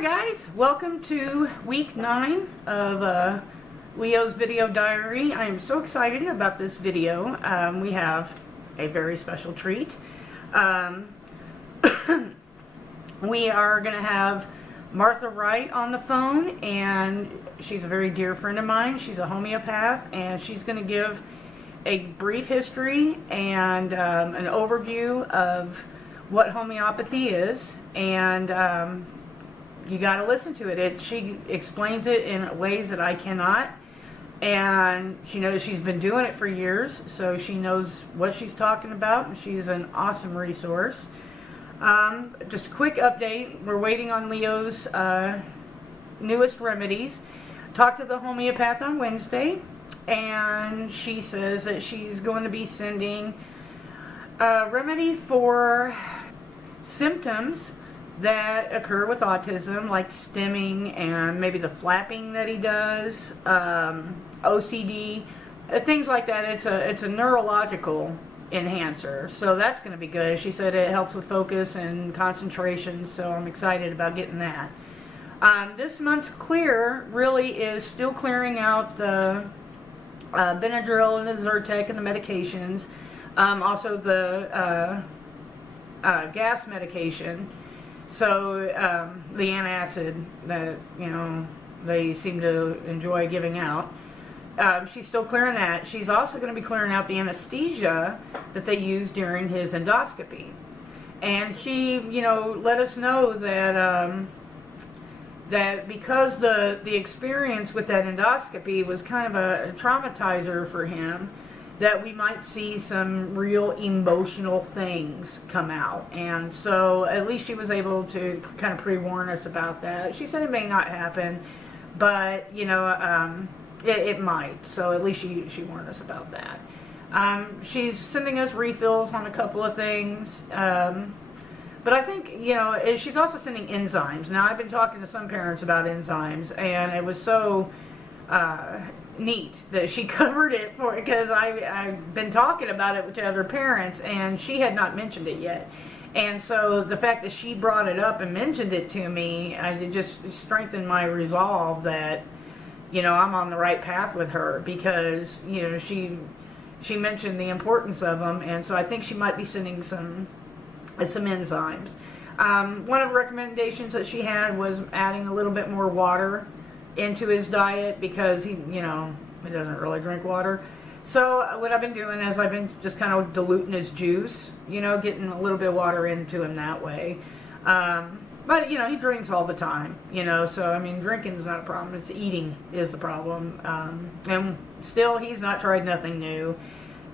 Hi guys, welcome to week 9 of Leo's video diary. I am so excited about this video. We have a very special treat. We are going to have Martha Wright on the phone, and she's a very dear friend of mine. She's a homeopath, and she's going to give a brief history and an overview of what homeopathy is, and you got to listen to it. She explains it in ways that I cannot, and she knows she's been doing it for years, so she knows what she's talking about, and she's an awesome resource. Just a quick update. We're waiting on Leo's newest remedies. Talked to the homeopath on Wednesday, and she says that she's going to be sending a remedy for symptoms that occur with autism, like stimming and maybe the flapping that he does, OCD, things like that. It's a neurological enhancer, so that's going to be good. She said it helps with focus and concentration, so I'm excited about getting that. This month's clear really is still clearing out the Benadryl and the Zyrtec and the medications, also the gas medication. So the antacid that, they seem to enjoy giving out. She's still clearing that. She's also going to be clearing out the anesthesia that they use during his endoscopy. And she, let us know that that because the experience with that endoscopy was kind of a traumatizer for him, that we might see some real emotional things come out. And so at least she was able to kind of pre-warn us about that. She said it may not happen, but it might. So at least she warned us about that. She's sending us refills on a couple of things. But I think, she's also sending enzymes. Now, I've been talking to some parents about enzymes, and it was so neat that she covered it for, because I've been talking about it to other parents, and she had not mentioned it yet. And so the fact that she brought it up and mentioned it to me, it just strengthened my resolve that, I'm on the right path with her, because, she mentioned the importance of them, and so I think she might be sending some enzymes. One of the recommendations that she had was adding a little bit more water into his diet, because he doesn't really drink water. So what I've been doing is I've been just kind of diluting his juice, getting a little bit of water into him that way. But he drinks all the time, so I mean, drinking is not a problem. It's eating is the problem. And still, he's not tried nothing new.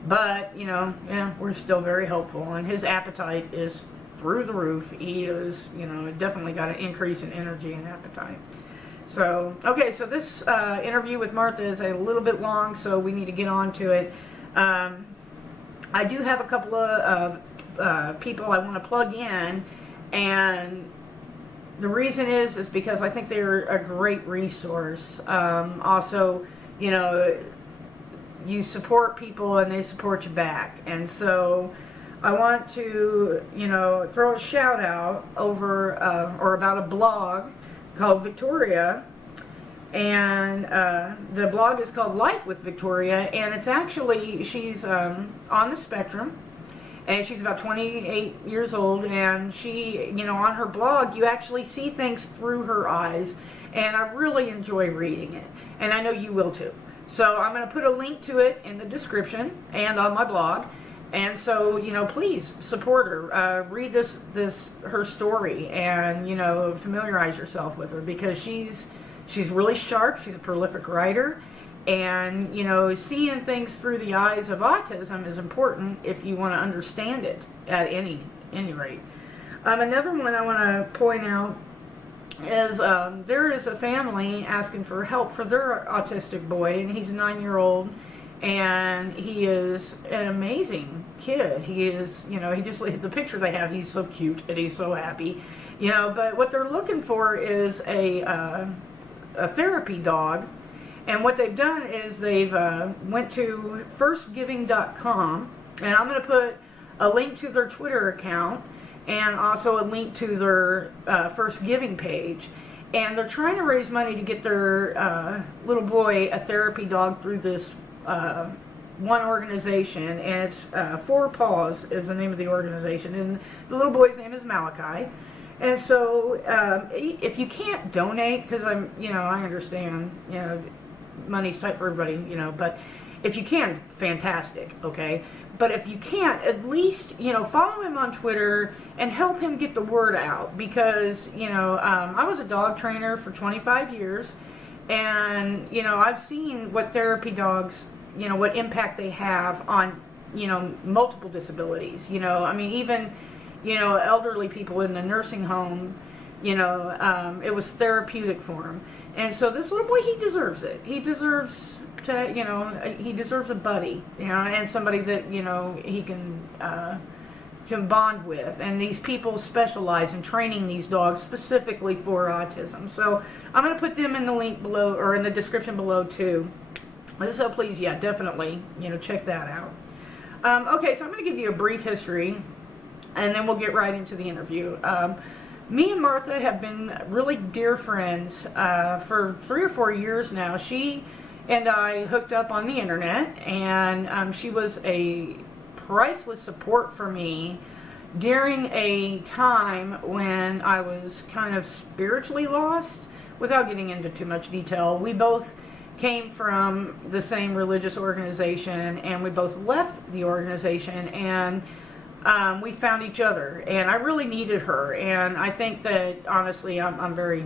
But, we're still very hopeful, and his appetite is through the roof. He is, definitely got an increase in energy and appetite. So, okay, so this interview with Martha is a little bit long, so we need to get on to it. I do have a couple of people I want to plug in, and the reason is because I think they're a great resource. Also, you support people and they support you back. And so I want to, throw a shout out over, or about a blog called Victoria. And the blog is called Life with Victoria. And it's actually, she's on the spectrum. And she's about 28 years old. And she, on her blog, you actually see things through her eyes. And I really enjoy reading it. And I know you will too. So I'm going to put a link to it in the description and on my blog. And so, please support her. Read her story, and, familiarize yourself with her, because she's really sharp. She's a prolific writer. And, seeing things through the eyes of autism is important if you want to understand it at any rate. Another one I want to point out is there is a family asking for help for their autistic boy, and he's a 9-year-old, and he is an amazing kid. He is, he just, the picture they have, he's so cute and he's so happy, but what they're looking for is a therapy dog. And what they've done is they've went to firstgiving.com, and I'm going to put a link to their Twitter account and also a link to their First Giving page. and they're trying to raise money to get their little boy a therapy dog through this one organization, and it's Four Paws is the name of the organization, and the little boy's name is Malachi. And so if you can't donate, because I understand, money's tight for everybody, but if you can, fantastic, okay? But if you can't, at least, follow him on Twitter and help him get the word out, because, I was a dog trainer for 25 years, and, I've seen what therapy dogs, what impact they have on, multiple disabilities, even, elderly people in the nursing home, it was therapeutic for him. And so this little boy, he deserves it. He deserves to, he deserves a buddy, and somebody that, he can bond with. And these people specialize in training these dogs specifically for autism. So I'm going to put them in the link below, or in the description below too. So please, yeah, definitely, check that out. Okay, so I'm going to give you a brief history, and then we'll get right into the interview. Me and Martha have been really dear friends for 3 or 4 years now. She and I hooked up on the internet, and she was a priceless support for me during a time when I was kind of spiritually lost. Without getting into too much detail, we both came from the same religious organization, and we both left the organization, and we found each other, and I really needed her. And I think that, honestly, I'm very,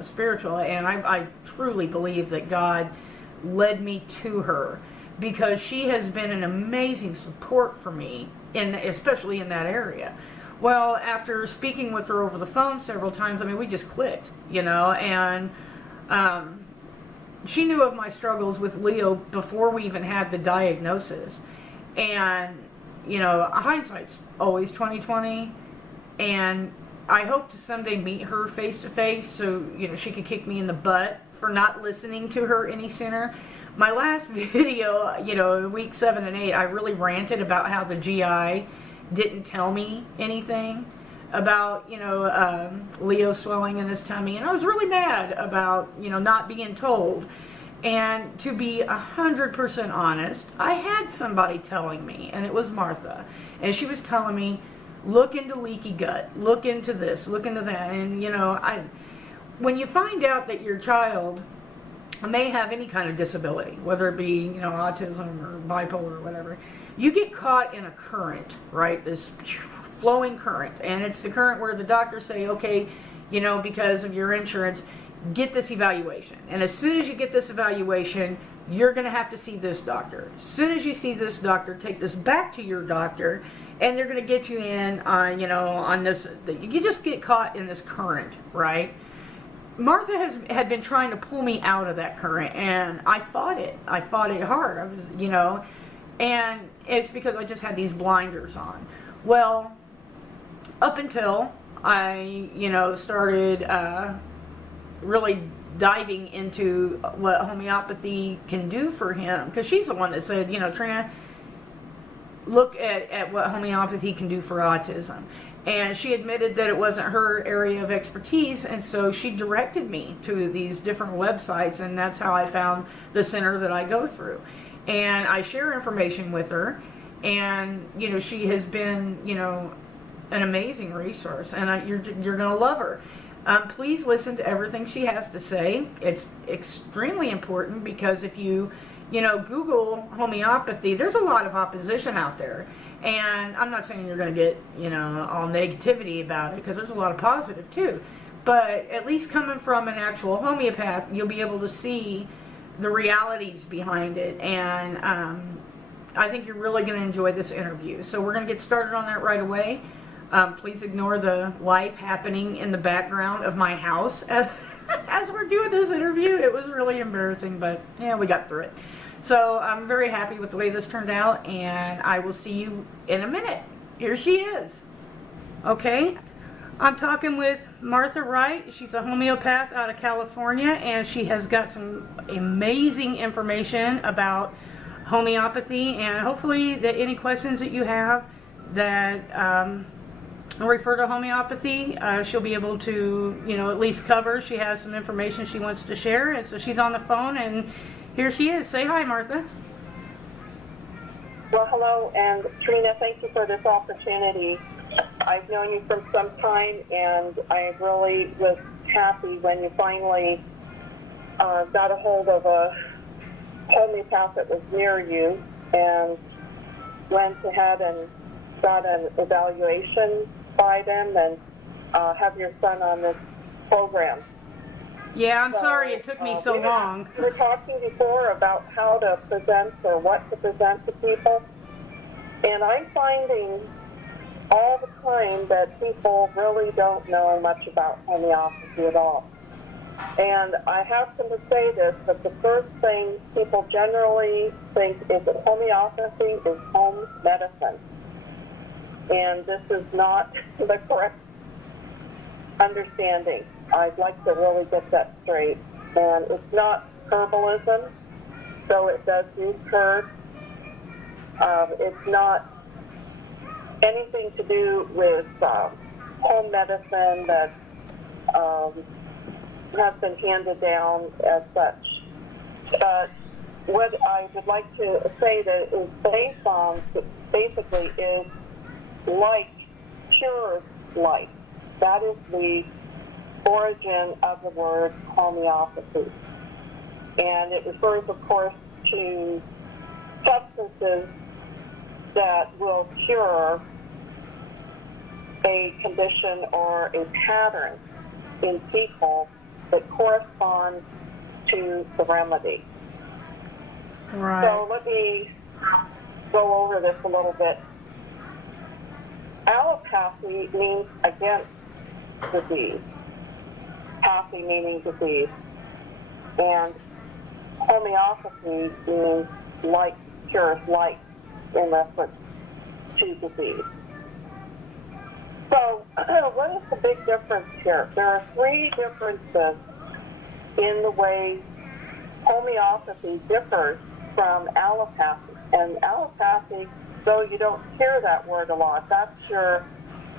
spiritual, and I truly believe that God led me to her, because she has been an amazing support for me, especially in that area. Well, after speaking with her over the phone several times, we just clicked, and she knew of my struggles with Leo before we even had the diagnosis. And hindsight's always 20/20, and I hope to someday meet her face to face, so she could kick me in the butt for not listening to her any sooner. My last video, week 7 and 8, I really ranted about how the GI didn't tell me anything about Leo swelling in his tummy, and I was really mad about not being told. And to be 100% honest, I had somebody telling me, and it was Martha. And she was telling me, look into leaky gut, look into this, look into that. And, when you find out that your child may have any kind of disability, whether it be, autism or bipolar or whatever, you get caught in a current, right? This flowing current. And it's the current where the doctors say, okay, because of your insurance, get this evaluation. And as soon as you get this evaluation, you're going to have to see this doctor. As soon as you see this doctor, take this back to your doctor, and they're going to get you in on, on this. You just get caught in this current, right? Martha had been trying to pull me out of that current, and I fought it. I fought it hard. I was, and it's because I just had these blinders on. Well, up until I, started really diving into what homeopathy can do for him, because she's the one that said, Trina, look at what homeopathy can do for autism. And she admitted that it wasn't her area of expertise, and so she directed me to these different websites, and that's how I found the center that I go through. And I share information with her, and she has been an amazing resource, and you're going to love her. Please listen to everything she has to say. It's extremely important, because if you, Google homeopathy, there's a lot of opposition out there. And I'm not saying you're going to get, all negativity about it, because there's a lot of positive too. But at least coming from an actual homeopath, you'll be able to see the realities behind it. And I think you're really going to enjoy this interview. So we're going to get started on that right away. Please ignore the life happening in the background of my house as we're doing this interview. It was really embarrassing, but yeah, we got through it. So I'm very happy with the way this turned out, and I will see you in a minute. Here she is. Okay, I'm talking with Martha Wright. She's a homeopath out of California, and she has got some amazing information about homeopathy, and hopefully that any questions that you have that refer to homeopathy, she'll be able to, at least cover. She has some information she wants to share, and so she's on the phone, and here she is. Say hi, Martha. Well, hello, and Trina, thank you for this opportunity. I've known you for some time, and I really was happy when you finally got a hold of a homeopath that was near you and went ahead and got an evaluation by them and have your son on this program. Yeah, I'm sorry it took me so long. We were talking before about how to present or what to present to people, and I'm finding all the time that people really don't know much about homeopathy at all. And I happen to say this, but the first thing people generally think is that homeopathy is home medicine. And this is not the correct understanding. I'd like to really get that straight. And it's not herbalism, though it does use herbs. It's not anything to do with home medicine that has been handed down as such. But what I would like to say that is based on basically is like cures like. That is the origin of the word homeopathy. And it refers, of course, to substances that will cure a condition or a pattern in people that corresponds to the remedy. Right. So let me go over this a little bit. Allopathy means against disease. Pathy meaning disease. And homeopathy means like, cures like, in reference to disease. So, what is the big difference here? There are three differences in the way homeopathy differs from allopathy. And allopathy, though you don't hear that word a lot, that's your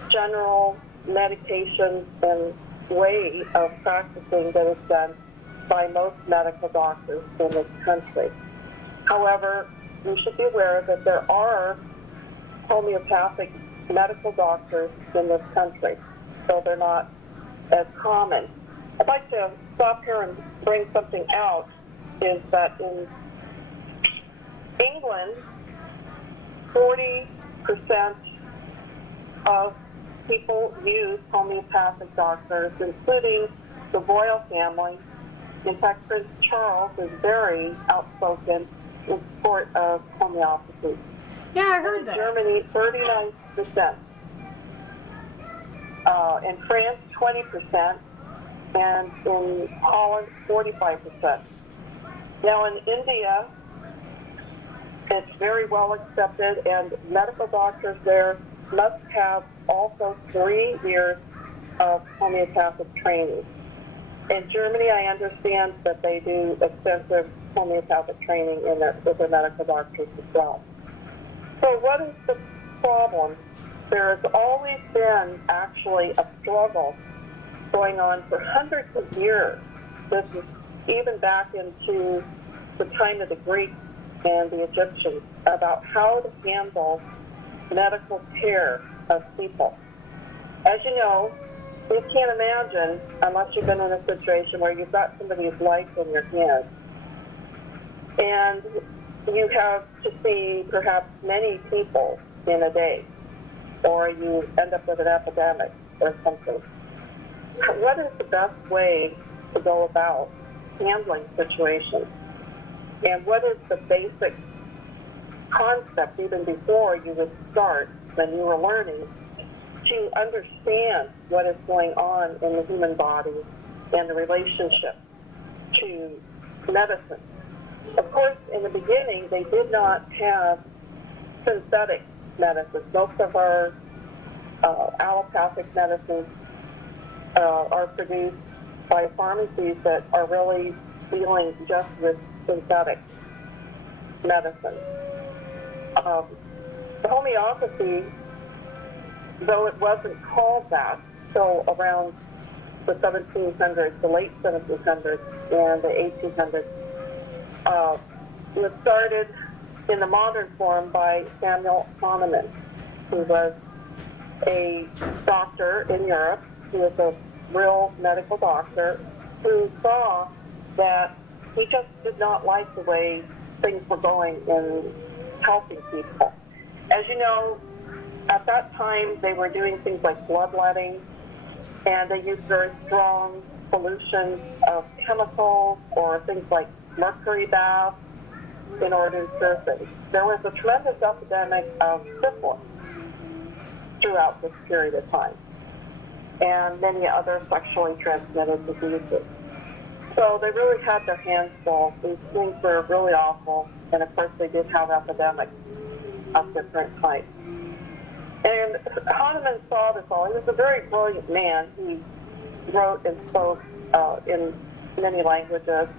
general medication and way of practicing that is done by most medical doctors in this country. However, you should be aware that there are homeopathic medical doctors in this country, so they're not as common. I'd like to stop here and bring something out, is that in England, 40% of people use homeopathic doctors, including the royal family. In fact, Prince Charles is very outspoken in support of homeopathy. Yeah, I heard that. In Germany, 39%. In France, 20%. And in Holland, 45%. Now, in India, it's very well accepted, and medical doctors there must have also 3 years of homeopathic training. In Germany, I understand that they do extensive homeopathic training with their medical doctors as well. So what is the problem? There has always been actually a struggle going on for hundreds of years. This is even back into the time of the Greeks and the Egyptians about how to handle medical care of people. As you know, you can't imagine, unless you've been in a situation where you've got somebody's life in your hands, and you have to see perhaps many people in a day, or you end up with an epidemic or something. What is the best way to go about handling situations? And what is the basic concept, even before you would start, when you were learning, to understand what is going on in the human body and the relationship to medicine? Of course, in the beginning, they did not have synthetic medicines. Most of our allopathic medicines are produced by pharmacies that are really dealing just with synthetic medicine. The homeopathy though it wasn't called that till around the 1700s, the late 1700s and the 1800s, was started in the modern form by Samuel Hahnemann, who was a doctor in Europe. He was a real medical doctor who saw that he just did not like the way things were going in helping people. As you know, at that time they were doing things like bloodletting, and they used very strong solutions of chemicals or things like mercury baths in order to cure things. There was a tremendous epidemic of syphilis throughout this period of time, and many other sexually transmitted diseases. So they really had their hands full. These things were really awful, and of course they did have epidemics of different types. And Hahnemann saw this all. He was a very brilliant man. He wrote and spoke in many languages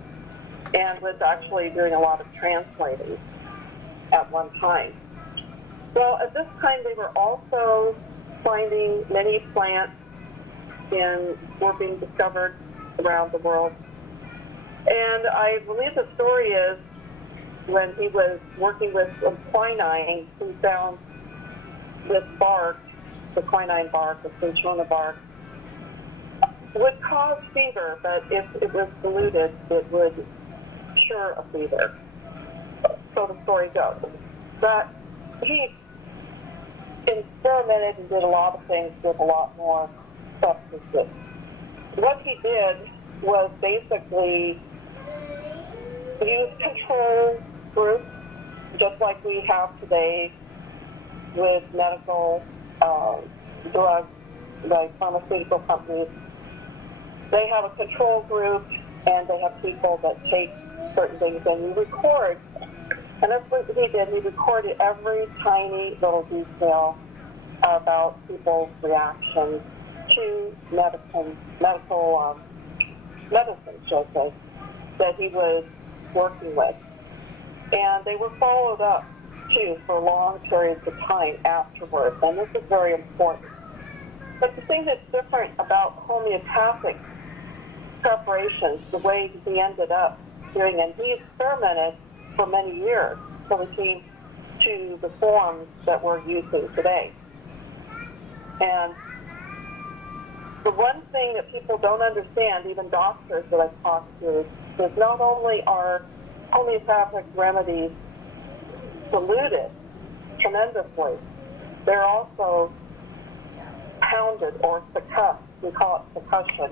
and was actually doing a lot of translating at one time. Well, at this time they were also finding many plants were being discovered around the world. And I believe the story is when he was working with some quinine, he found this bark, the quinine bark, the cinchona bark, would cause fever, but if it was diluted, it would cure a fever. So the story goes. But he experimented and did a lot of things with a lot more substances. What he did was basically use control groups, just like we have today with medical drugs, like pharmaceutical companies. They have a control group, and they have people that take certain things, and you record. And that's what he did. He recorded every tiny little detail about people's reactions to medicine, shall I say, that he was working with. And they were followed up, too, for long periods of time afterwards. And this is very important. But the thing that's different about homeopathic preparations, the way he ended up doing it, he experimented for many years till he came to the forms that we're using today. And the one thing that people don't understand, even doctors that I've talked to, is not only are homeopathic remedies diluted tremendously, they're also pounded or succussed. We call it succussion.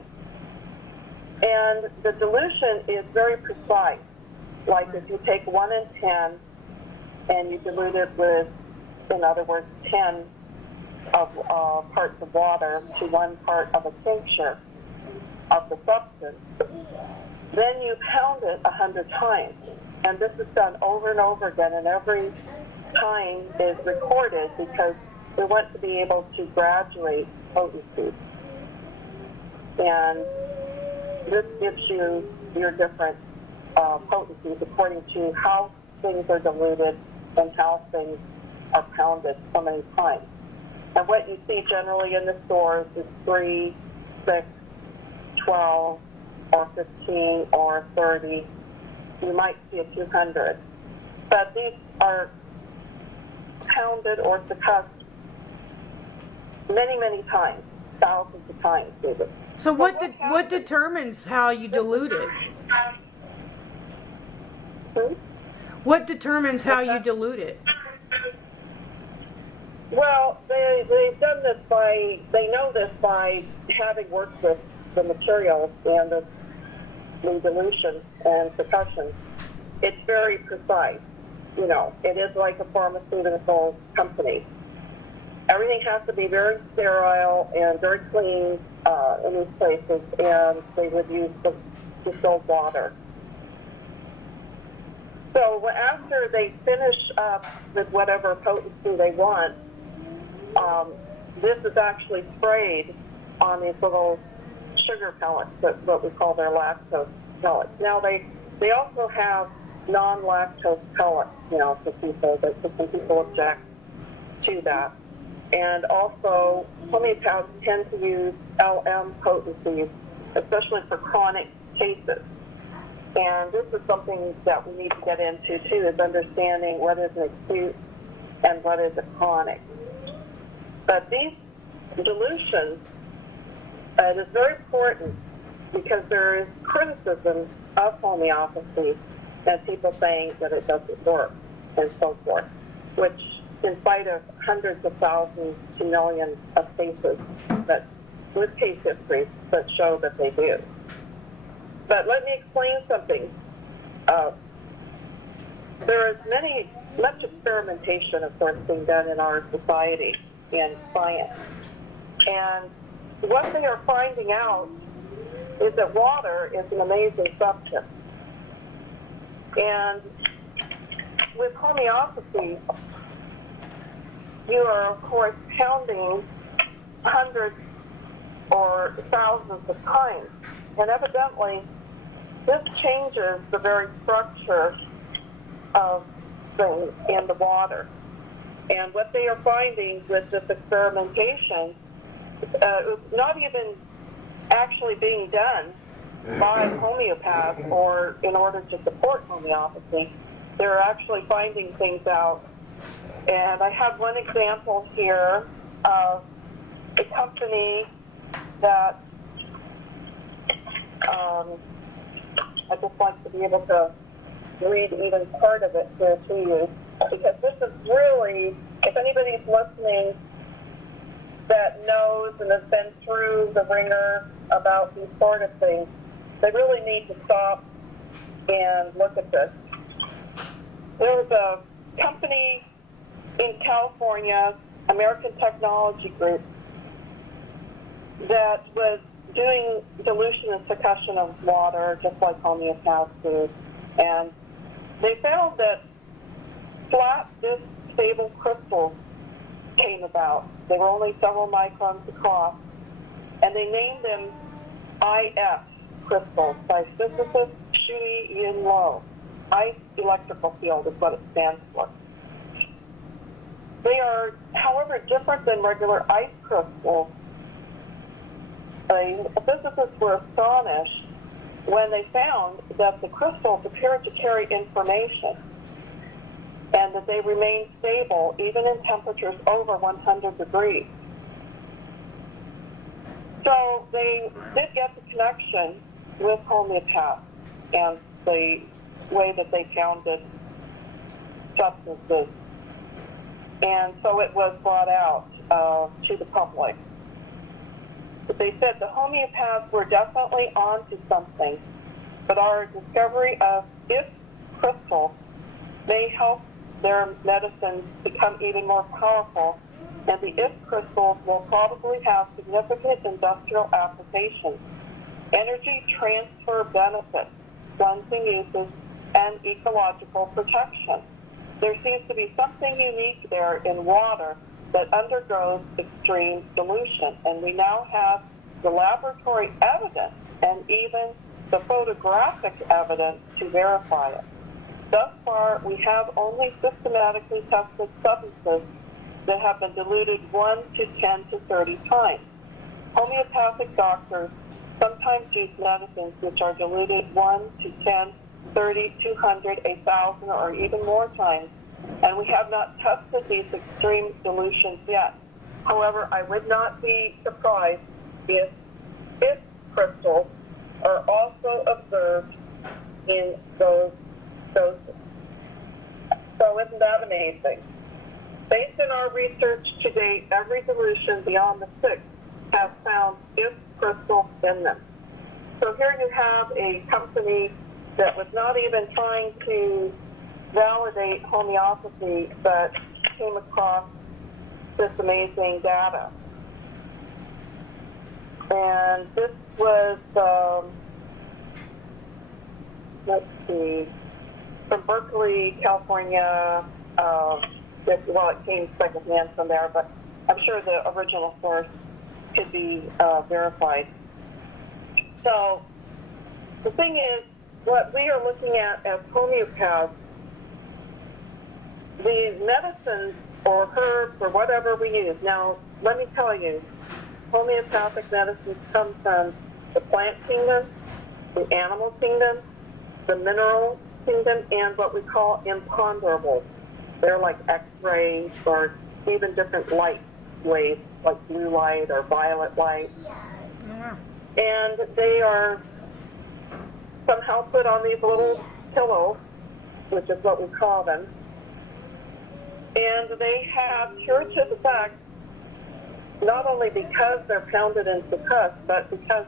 And the dilution is very precise. Like if you take 1 in 10 and you dilute it with, in other words, 10 of parts of water to 1 part of a tincture of the substance, then you pound it 100 times. And this is done over and over again, and every time is recorded because we want to be able to graduate potency. And this gives you your different potencies according to how things are diluted and how things are pounded so many times. And what you see generally in the stores is 3, 6, 12, or 15, or 30. You might see a 200. But these are pounded or succussed many, many times, thousands of times, even. So what determines how you dilute it? What determines how you dilute it? Well, they've done this they know this by having worked with the materials and the dilution and succussion. It's very precise. You know, it is like a pharmaceutical company. Everything has to be very sterile and very clean in these places, and they would use distilled water. So after they finish up with whatever potency they want, this is actually sprayed on these little sugar pellets, what we call their lactose pellets. Now they also have non-lactose pellets, you know, for people, but some people object to that. And also, homeopaths tend to use LM potencies, especially for chronic cases. And this is something that we need to get into, too, is understanding what is an acute and what is a chronic. But these dilutions, it is very important because there is criticism of homeopathy and people saying that it doesn't work and so forth, which in spite of hundreds of thousands to millions of cases that with case histories that show that they do. But let me explain something. There is much experimentation, of course, being done in our society in science. And what they are finding out is that water is an amazing substance. And with homeopathy, you are, of course, pounding hundreds or thousands of times. And evidently, this changes the very structure of things in the water. And what they are finding with this experimentation, it's not even actually being done by homeopaths or in order to support homeopathy. They're actually finding things out. And I have one example here of a company that I'd just like to be able to read even part of it here to you, because this is really, if anybody's listening that knows and has been through the ringer about these sort of things, they really need to stop and look at this. There was a company in California, American Technology Group, that was doing dilution and succussion of water, just like homeopaths do. And they found that flat, disc, stable crystals came about. They were only several microns across. And they named them IF crystals by physicist Shui Yin Lo. Ice electrical field is what it stands for. They are, however, different than regular ice crystals. The physicists were astonished when they found that the crystals appeared to carry information and that they remained stable even in temperatures over 100 degrees. So they did get the connection with homeopaths and the way that they founded substances. And so it was brought out to the public. But they said the homeopaths were definitely onto something, but our discovery of if crystals may help their medicines become even more powerful, and the if crystals will probably have significant industrial applications, energy transfer benefits, cleansing uses, and ecological protection. There seems to be something unique there in water that undergoes extreme dilution, and we now have the laboratory evidence and even the photographic evidence to verify it. Thus far, we have only systematically tested substances that have been diluted 1 to 10 to 30 times. Homeopathic doctors sometimes use medicines which are diluted 1 to 10, 30, 200, 1,000, or even more times, and we have not tested these extreme dilutions yet. However, I would not be surprised if crystals are also observed in those doses. So isn't that amazing? Based on our research to date, every dilution beyond the 6 has found if crystals in them. So here you have a company that was not even trying to validate homeopathy, but came across this amazing data. And this was, let's see, from Berkeley, California. Well, it came secondhand from there, but I'm sure the original source could be verified. So the thing is, what we are looking at as homeopaths, the medicines or herbs or whatever we use. Now, let me tell you, homeopathic medicines come from the plant kingdom, the animal kingdom, the mineral kingdom, and what we call imponderables. They're like X-rays or even different light waves, like blue light or violet light. Yeah. And they are somehow put on these little pillows, which is what we call them. And they have curative effects, not only because they're pounded into cuss, but because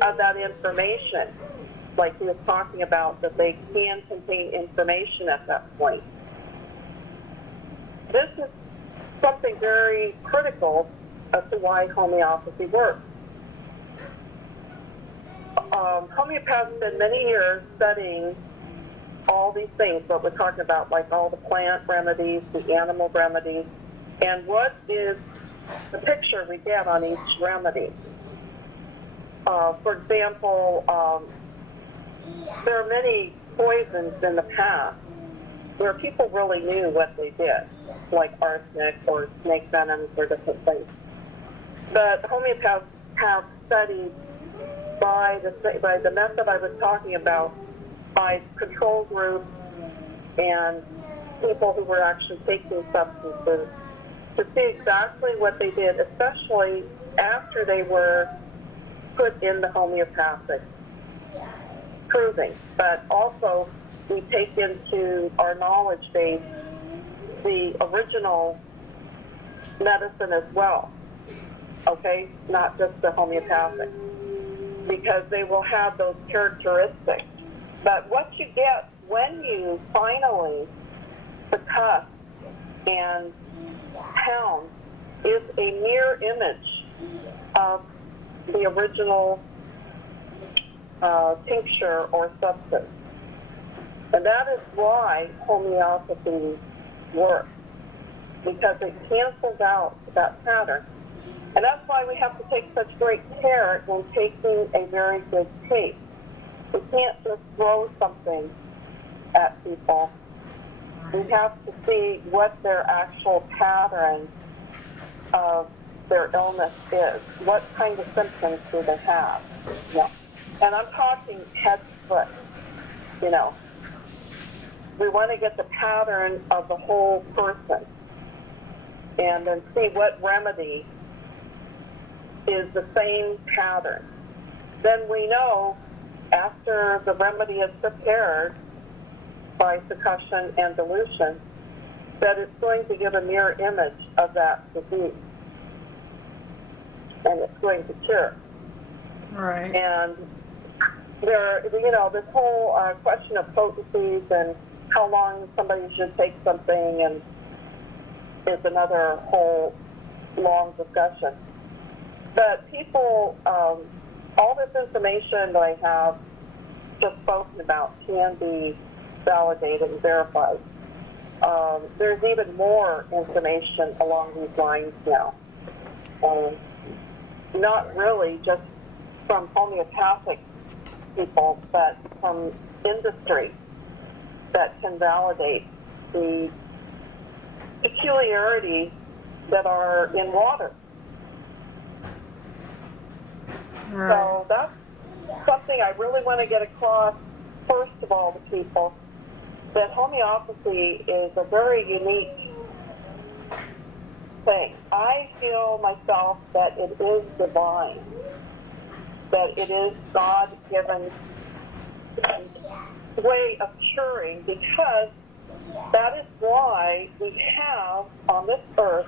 of that information, like he was talking about, that they can contain information at that point. This is something very critical as to why homeopathy works. Homeopaths spend many years studying all these things, what we're talking about, like all the plant remedies, the animal remedies, and what is the picture we get on each remedy. For example, there are many poisons in the past where people really knew what they did, like arsenic or snake venenoms or different things. But homeopaths have studied by the method I was talking about, by control groups and people who were actually taking substances, to see exactly what they did, especially after they were put in the homeopathic proving. But also, we take into our knowledge base the original medicine as well, okay? Not just the homeopathic, because they will have those characteristics. But what you get when you finally succuss and pound is a mirror image of the original tincture or substance. And that is why homeopathy works, because it cancels out that pattern. And that's why we have to take such great care when taking a very good taste. We can't just throw something at people. We have to see what their actual pattern of their illness is. What kind of symptoms do they have? Yeah. And I'm talking head split, you know. We want to get the pattern of the whole person and then see what remedy is the same pattern. Then we know after the remedy is prepared by succussion and dilution that it's going to give a mirror image of that disease. And it's going to cure. Right. And there, you know, this whole question of potencies and how long somebody should take something and is another whole long discussion. But people, all this information that I have just spoken about can be validated and verified. There's even more information along these lines now. Not really just from homeopathic people, but from industry that can validate the peculiarities that are in water. Right. So that's something I really want to get across, first of all, to people, that homeopathy is a very unique thing. I feel myself that it is divine, that it is God-given way of curing, because that is why we have on this earth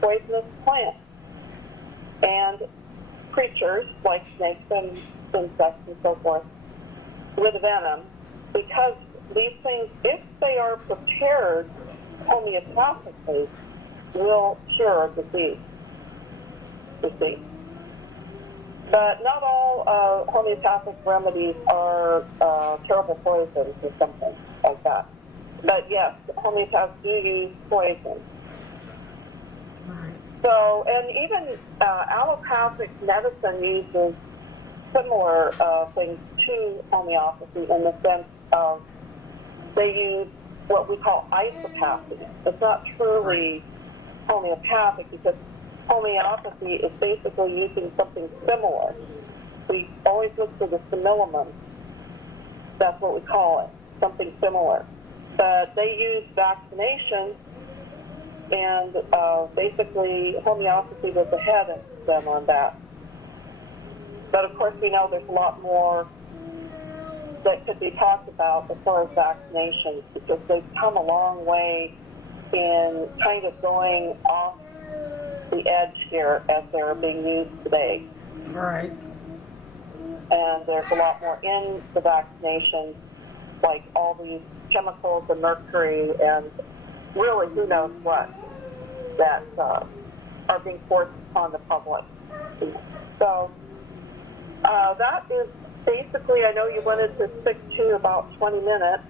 poisonous plants and creatures like snakes and insects and so forth with venom, because these things, if they are prepared homeopathically, will cure disease. You see. But not all homeopathic remedies are terrible poisons or something like that. But yes, homeopaths do use poison. Right. So, and even allopathic medicine uses similar things to homeopathy in the sense of they use what we call isopathy. It's not truly homeopathic because homeopathy is basically using something similar. We always look for the simillimum. That's what we call it, something similar. But they use vaccination, and basically homeopathy was ahead of them on that. But of course we know there's a lot more that could be talked about as far as vaccinations because they've come a long way in kind of going off the edge here as they're being used today. Right. And there's a lot more in the vaccinations, like all these chemicals and mercury and really who knows what that are being forced upon the public. So that is basically, I know you wanted to stick to about 20 minutes,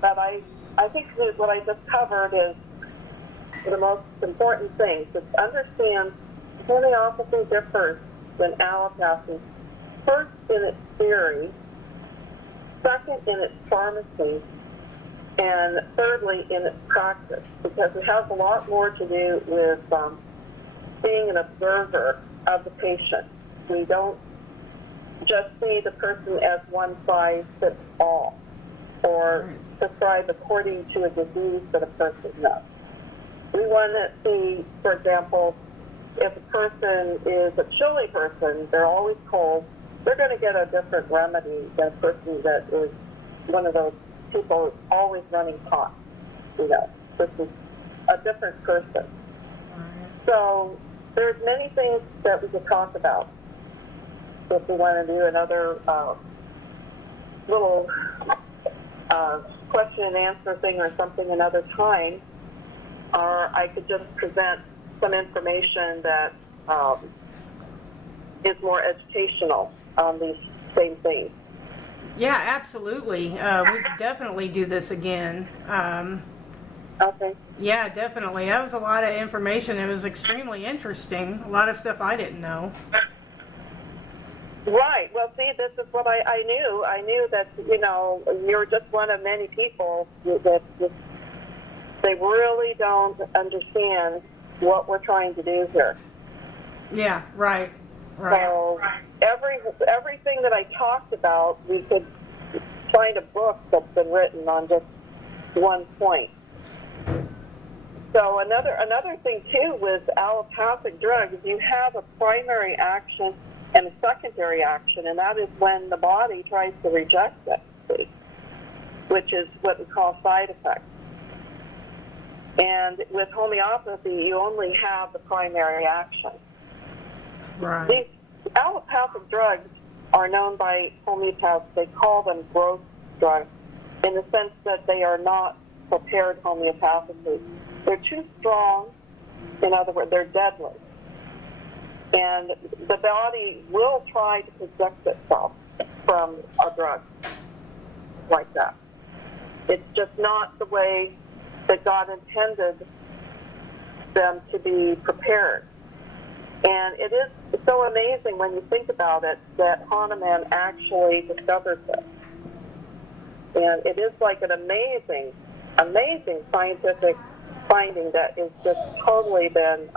but I think that what I just covered is the most important thing. To understand homeopathy differs than allopathy. First in its theory, second in its pharmacy, and thirdly in its practice, because it has a lot more to do with being an observer of the patient. We don't just see the person as one size fits all, or prescribe according to a disease that a person has. We want to see, for example, if a person is a chilly person, they're always cold, they're going to get a different remedy than a person that is one of those people who's always running hot. This is a different person. So there's many things that we could talk about. If we want to do another little question and answer thing or something another time, or I could just present some information that is more educational on these same things. Yeah, absolutely. We could definitely do this again. Okay. Yeah, definitely. That was a lot of information. It was extremely interesting. A lot of stuff I didn't know. Right. Well, see, this is what I knew. I knew that, you're just one of many people that they really don't understand what we're trying to do here. Yeah, right. So everything that I talked about, we could find a book that's been written on just one point. So another thing too with allopathic drugs, you have a primary action and a secondary action, and that is when the body tries to reject it, which is what we call side effects. And with homeopathy, you only have the primary action. Right. These allopathic drugs are known by homeopaths, they call them growth drugs, in the sense that they are not prepared homeopathically. They're too strong, in other words, they're deadly. And the body will try to protect itself from a drug like that. It's just not the way that God intended them to be prepared. And it is so amazing when you think about it that Hahnemann actually discovered this. And it is like an amazing scientific finding that has just totally been,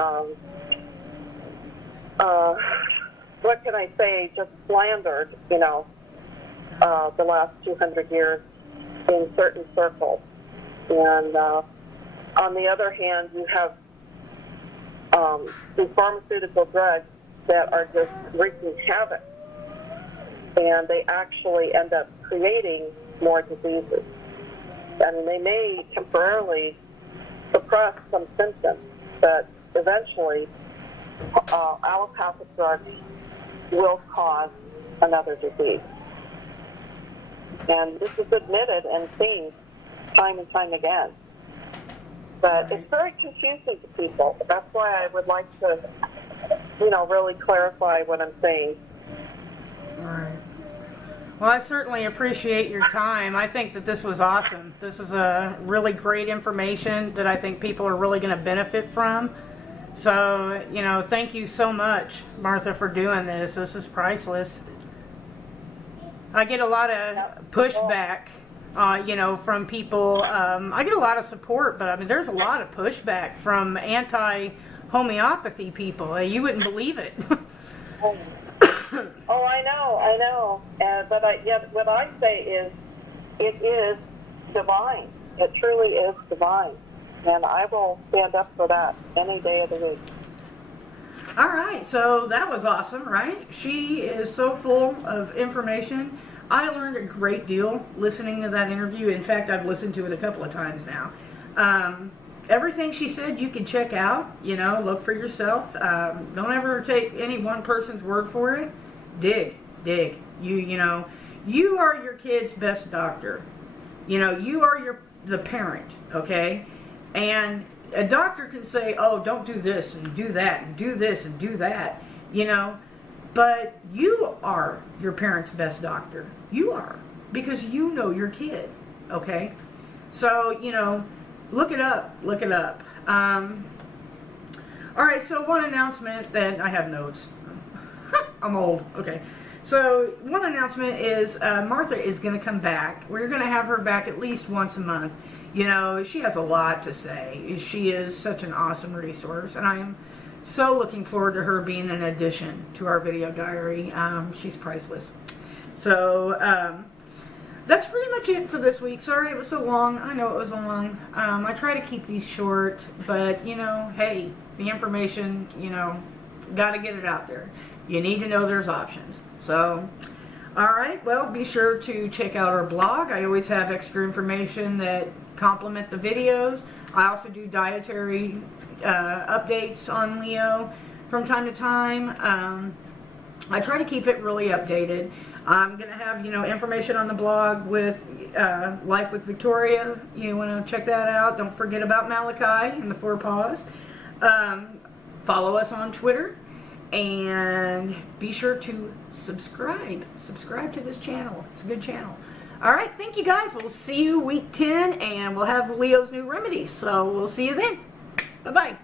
what can I say, just slandered, the last 200 years in certain circles. And on the other hand, you have these pharmaceutical drugs that are just wreaking havoc, and they actually end up creating more diseases. And they may temporarily suppress some symptoms, but eventually allopathic drugs will cause another disease. And this is admitted and seen time and time again. But it's very confusing to people. That's why I would like to, really clarify what I'm saying. All right. Well, I certainly appreciate your time. I think that this was awesome. This is a really great information that I think people are really going to benefit from. So, thank you so much, Martha, for doing this. This is priceless. I get a lot of pushback you know, from people. I get a lot of support, but I mean, there's a lot of pushback from anti-homeopathy people. You wouldn't believe it. Oh, I know. But yet what I say is, it is divine. It truly is divine. And I will stand up for that any day of the week. All right, so that was awesome, right? She is so full of information. I learned a great deal listening to that interview. In fact, I've listened to it a couple of times now. Everything she said you can check out, you know, look for yourself. Don't ever take any one person's word for it. Dig. You know, you are your kid's best doctor. You know, you are the parent, okay? And a doctor can say, oh, don't do this and do that and do this and do that, you know, but you are your parent's best doctor. You are, because you know your kid, okay? So, you know, look it up. All right, so one announcement that I have notes. I'm old, okay. So one announcement is Martha is going to come back. We're going to have her back at least once a month. You know, she has a lot to say. She is such an awesome resource, and I am so looking forward to her being an addition to our video diary. She's priceless. So that's pretty much it for this week. Sorry it was so long. I know it was long. I try to keep these short, but, you know, hey, the information, you know, got to get it out there. You need to know there's options. So, all right, well, be sure to check out our blog. I always have extra information that complement the videos. I also do dietary updates on Leo from time to time. I try to keep it really updated. I'm going to have, you know, information on the blog with Life with Victoria. You want to check that out. Don't forget about Malachi and the Four Paws. Follow us on Twitter. And be sure to subscribe. Subscribe to this channel. It's a good channel. All right, thank you guys. We'll see you week 10, and we'll have Leo's new remedy. So we'll see you then. Bye-bye.